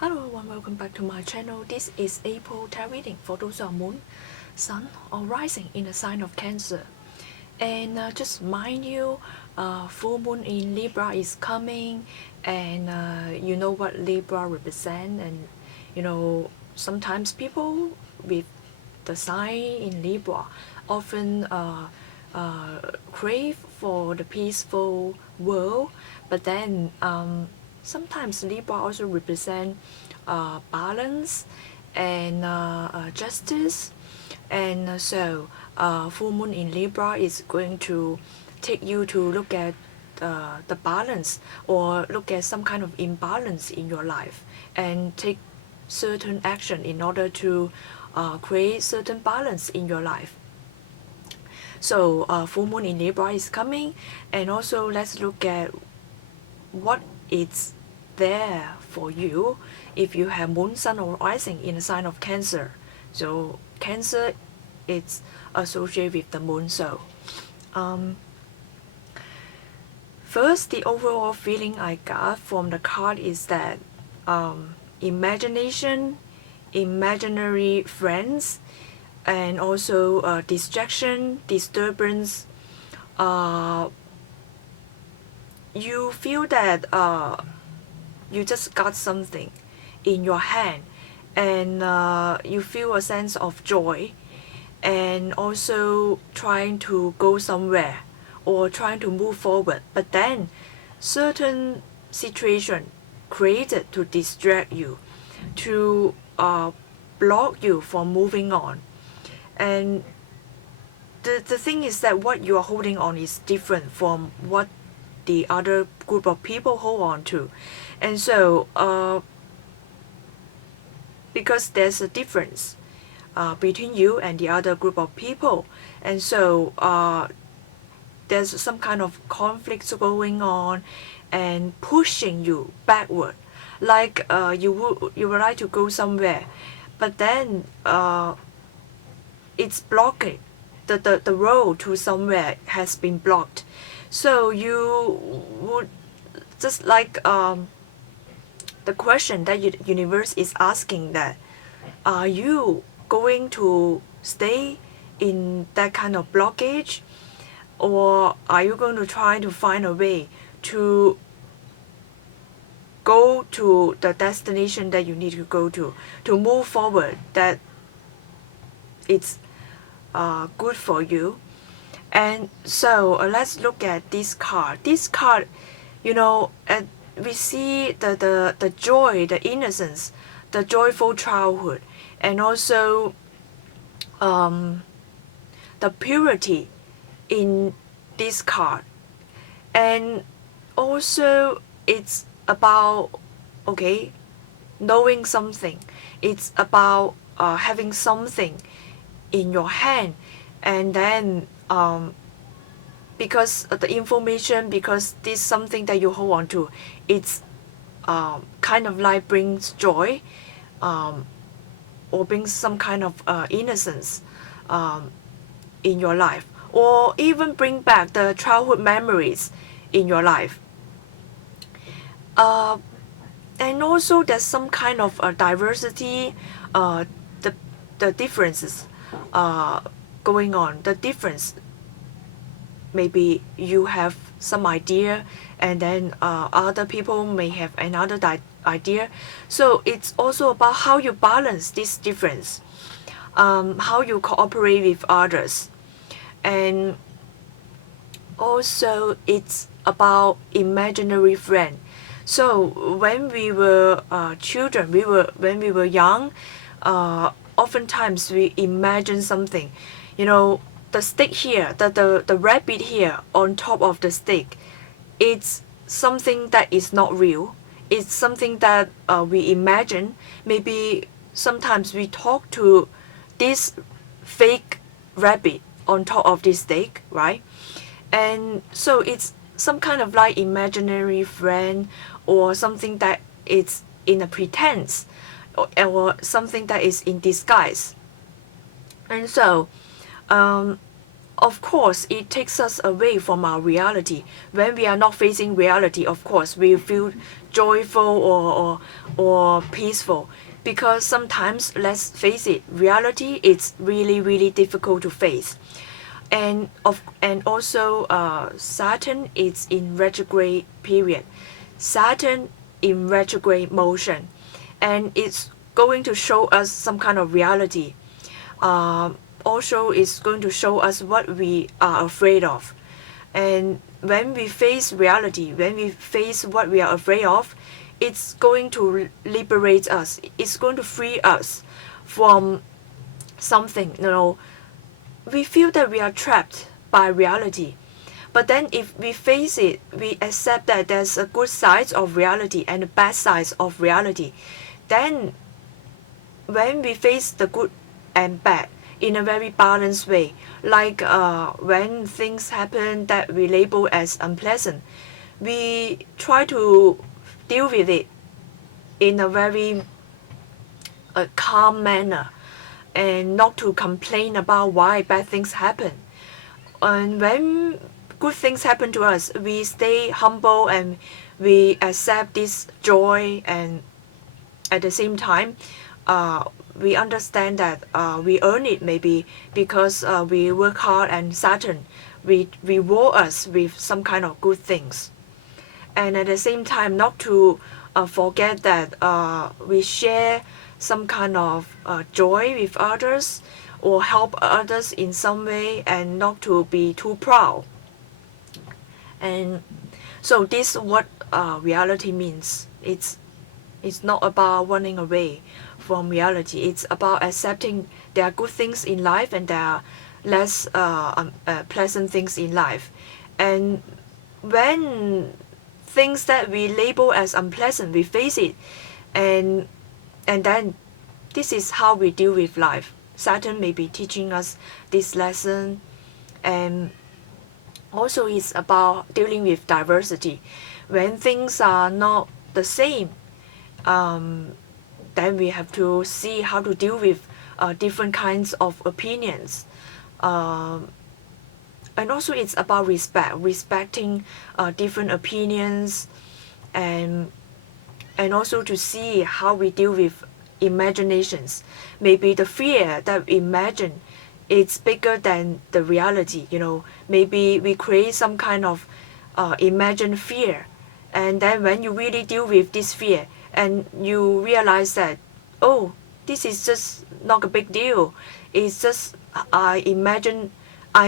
Hello everyone, welcome back to my channel. This is April tarot reading for those who are moon, sun or rising in the sign of Cancer. And just mind you, full moon in Libra is coming, and you know what Libra represent, and sometimes people with the sign in Libra often crave for the peaceful world, but then sometimes Libra also represent balance and justice, and so full moon in Libra is going to take you to look at the balance, or look at some kind of imbalance in your life, and take certain action in order to create certain balance in your life. So full moon in Libra is coming, and also let's look at what is there for you if you have moon, sun or rising in the sign of Cancer. So Cancer is associated with the moon. So first, the overall feeling I got from the card is that imagination, imaginary friends, and also distraction, disturbance. You feel that you just got something in your hand, and you feel a sense of joy, and also trying to go somewhere or trying to move forward, but then certain situation created to distract you, to block you from moving on. And the thing is that what you are holding on is different from what the other group of people hold on to. And so because there's a difference between you and the other group of people, and so there's some kind of conflicts going on and pushing you backward, like you would like to go somewhere, but then it's blocking. The road to somewhere has been blocked. So you would just like the question that universe is asking, that are you going to stay in that kind of blockage, or are you going to try to find a way to go to the destination that you need to go to move forward, that it's good for you. And so let's look at this card. This card, we see the joy, the innocence, the joyful childhood, and also the purity in this card. And also it's about, okay, knowing something. It's about having something in your hand, and then because the information, because this something that you hold on to, it's kind of like brings joy, or brings some kind of innocence in your life, or even bring back the childhood memories in your life. And also there's some kind of diversity, the differences going on. The difference, maybe you have some idea, and then other people may have another idea. So it's also about how you balance this difference, how you cooperate with others. And also it's about imaginary friend. So when we were children, when we were young, oftentimes we imagine something, the stick here, the rabbit here on top of the stick, it's something that is not real. It's something that we imagine. Maybe sometimes we talk to this fake rabbit on top of this stick, right? And so it's some kind of like imaginary friend, or something that is in a pretense, or something that is in disguise. And so of course, it takes us away from our reality. When we are not facing reality, of course, we feel joyful or peaceful. Because sometimes, let's face it, reality is really difficult to face. And also Saturn is in retrograde period. Saturn in retrograde motion, and it's going to show us some kind of reality. Also it's going to show us what we are afraid of. And when we face reality, when we face what we are afraid of, it's going to liberate us. It's going to free us from something. We feel that we are trapped by reality. But then if we face it, we accept that there's a good side of reality and a bad side of reality. Then when we face the good and bad in a very balanced way, like when things happen that we label as unpleasant, we try to deal with it in a very calm manner, and not to complain about why bad things happen. And when good things happen to us, we stay humble and we accept this joy, and at the same time we understand that we earn it, maybe because we work hard and Saturn reward us with some kind of good things. And at the same time, not to forget that we share some kind of joy with others or help others in some way, and not to be too proud. And so this is what reality means. It's not about running away from reality. It's about accepting there are good things in life and there are less pleasant things in life. And when things that we label as unpleasant, we face it, and then this is how we deal with life. Saturn may be teaching us this lesson. And also it's about dealing with diversity. When things are not the same, then we have to see how to deal with different kinds of opinions. And also it's about respecting different opinions, and also to see how we deal with imaginations. Maybe the fear that we imagine it's bigger than the reality. Maybe we create some kind of imagined fear, and then when you really deal with this fear and you realize that, oh, this is just not a big deal, it's just I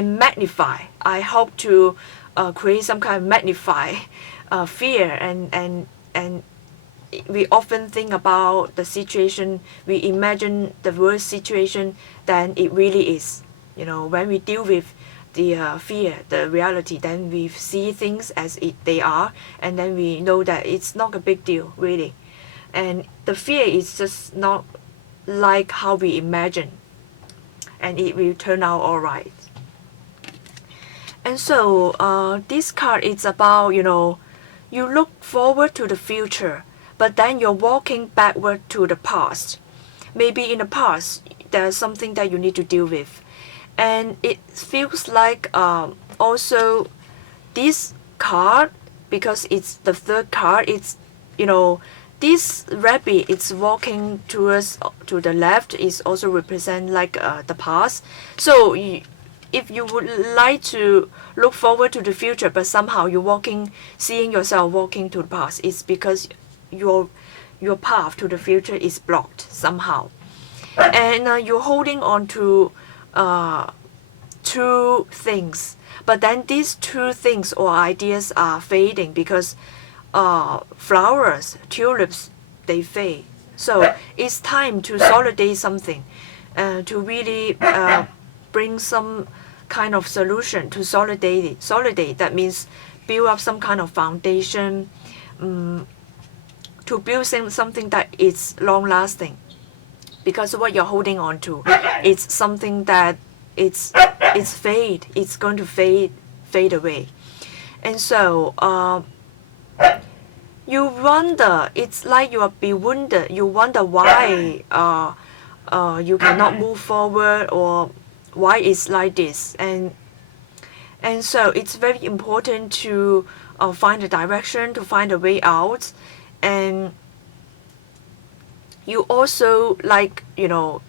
magnify, I hope to create some kind of magnify fear, and we often think about the situation, we imagine the worst situation than it really is. When we deal with the fear, the reality, then we see things as they are, and then we know that it's not a big deal, really. And the fear is just not like how we imagine, and it will turn out alright. And so this card is about, you look forward to the future, but then you're walking backward to the past. Maybe in the past, there's something that you need to deal with. And it feels like also this card, because it's the third card, it's, this rabbit is walking towards to the left is also represent like the past. So if you would like to look forward to the future, but somehow you're seeing yourself walking to the past, it's because your path to the future is blocked somehow. And you're holding on to two things, but then these two things or ideas are fading, because flowers, tulips, they fade. So it's time to solidate something, to really bring some kind of solution to solidate it. Solidate, that means build up some kind of foundation, to build something that is long lasting. Because what you're holding on to, it's something that it's going to fade away. And so you wonder, it's like you are bewildered. You wonder why you cannot move forward, or why it's like this. And And so it's very important to find a direction, to find a way out. And you also, like, you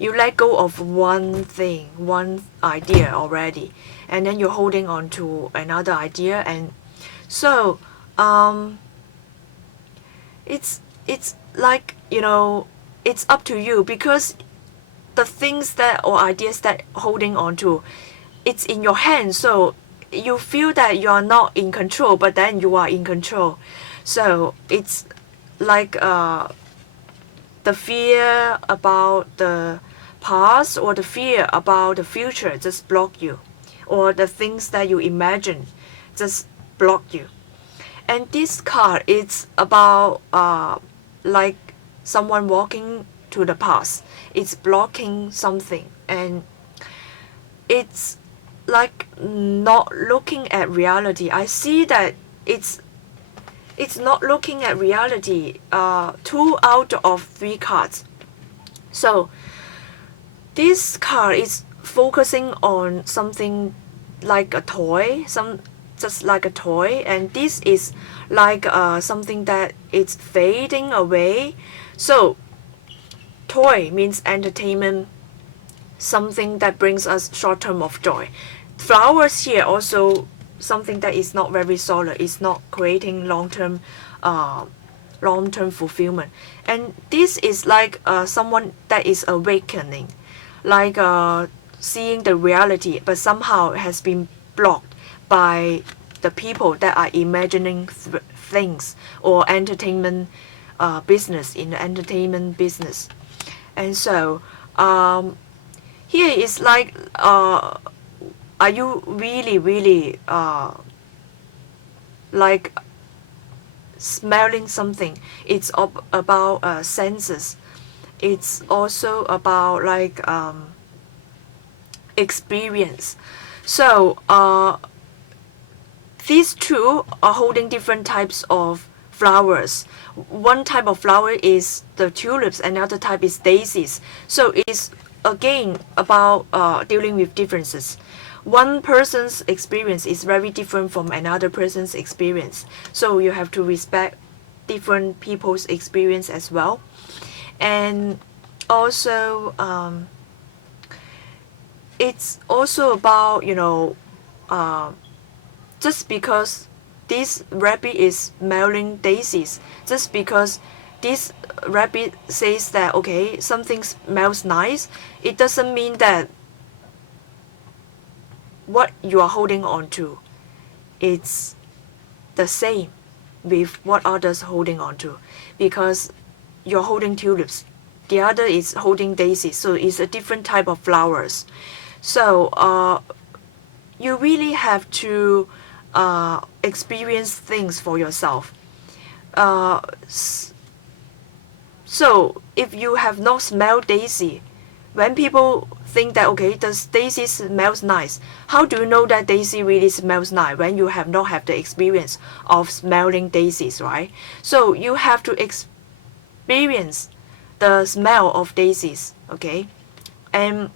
let go of one thing, one idea already, and then you're holding on to another idea. And so it's like, it's up to you, because the things that or ideas that holding on to, it's in your hands. So you feel that you are not in control, but then you are in control. So it's like the fear about the past or the fear about the future just block you, or the things that you imagine just block you. And this card is about like someone walking to the past. It's blocking something, and it's like not looking at reality. I see that it's not looking at reality. 2 out of 3 cards. So this card is focusing on something like a toy, just like a toy, and this is like something that it's fading away. So toy means entertainment, something that brings us short term of joy. Flowers here also something that is not very solid, is not creating long-term fulfillment. And this is like someone that is awakening, like seeing the reality, but somehow has been blocked by the people that are imagining things, or entertainment business, in the entertainment business. And so here is like are you really like smelling something? It's about senses. It's also about like experience. So these two are holding different types of flowers. One type of flower is the tulips, another type is daisies. So it's again about dealing with differences. One person's experience is very different from another person's experience. So you have to respect different people's experience as well. And also it's also about, just because this rabbit is smelling daisies, just because this rabbit says that okay, something smells nice, it doesn't mean that what you are holding on to, it's the same with what others holding on to, because you're holding tulips, the other is holding daisies, so it's a different type of flowers. So you really have to experience things for yourself. So if you have not smelled daisy, when people think that okay, does daisy smells nice, how do you know that daisy really smells nice when you have not had the experience of smelling daisies, right? So you have to experience the smell of daisies, okay? And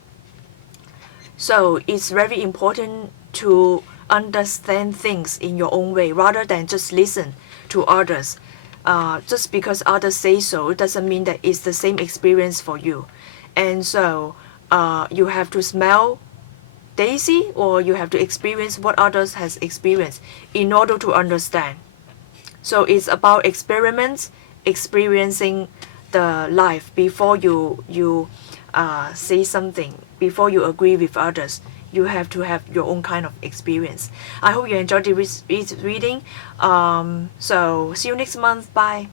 so it's very important to understand things in your own way rather than just listen to others. Just because others say so, it doesn't mean that it's the same experience for you. And so you have to smell daisy, or you have to experience what others has experienced in order to understand. So it's about experiments, experiencing the life before you say something, before you agree with others. You have to have your own kind of experience. I hope you enjoyed the reading. So see you next month. Bye.